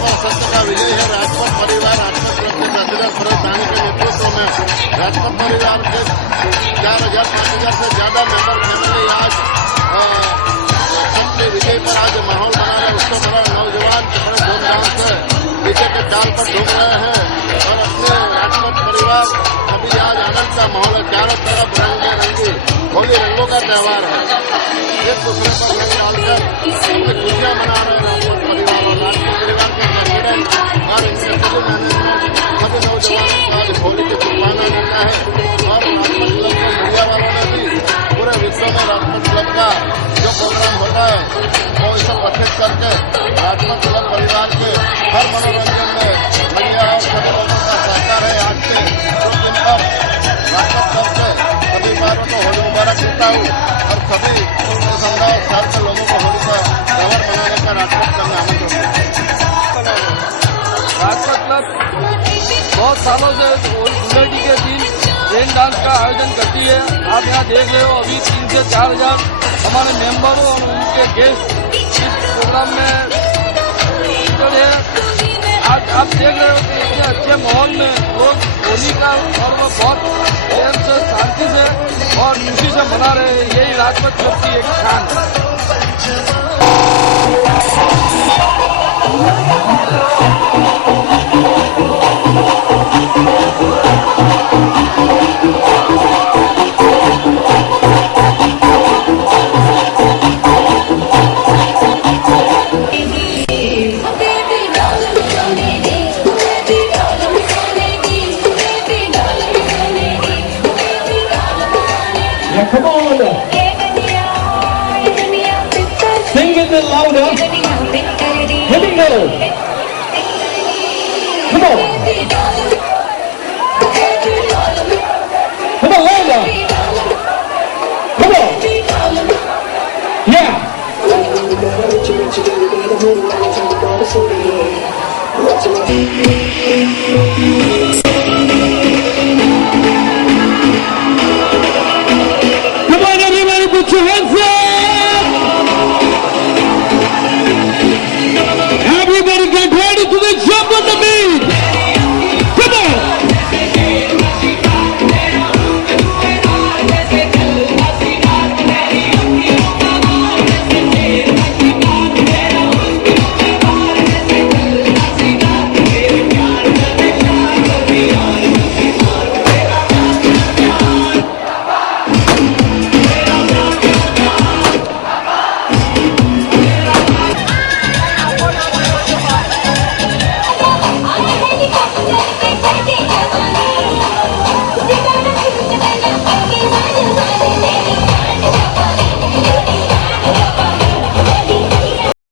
पर सत्य का विजय है। राजपथ परिवार राजपथ क्लब के तहसीलदार फरोज दानी के नेतृत्व में राजपथ परिवार के 4,000-5,000 से ज्यादा मेंबर फैमिली आज सत्य विजय पर आज माहौल बना रहे, उत्सव मना नौजवान बड़े धूमधाम से विजय के चाल पर झूम रहे हैं और अपने राजपथ परिवार अभी आज आनंद का माहौल है। चारों तरफ रंगे रंगी होली रंगों का त्यौहार है। एक दूसरे पर रंग डालकर अपनी खुशियां मना रहे हैं राजपथ परिवार और राजपथ परिवार के प्रेसिडेंट और इनके सभी मैनेजमेंट सभी नौजवानों को आज होली की शुभकामना देता है। और राजपथ क्लब के मीडिया वालों ने भी पूरे विश्व में राजपथ क्लब का जो प्रोग्राम होता है वो इसे प्रसिद्ध करके राजपथ क्लब परिवार के हर मनोरंजन में मीडिया और सभी लोगों का सहकार है। आज के दो दिन पर राजपथ क्लब के सभी भाइयों को होली मुबारक देता हूँ और सभी समुदाय शहर के लोगों को होली का त्यौहार मनाने का राजपथ क्लब में आमंत्रित करता है। राजपथ क्लब बहुत सालों से धुलेटी के दिन रेन डांस का आयोजन करती है। आप यहाँ देख रहे हो अभी 3 से 4 हजार हमारे मेंबरों और उनके गेस्ट इस प्रोग्राम में है। आज आप देख रहे हो कि इतने अच्छे माहौल में लोग होली का पर्व बहुत प्रेम से शांति से और खुशी से मना रहे हैं। यही राजपथ क्लब की एक शान है। Come on! Sing it a little louder. Here we go. Come on. Come on, louder. Come on. Yeah. Come on, everybody, put your hands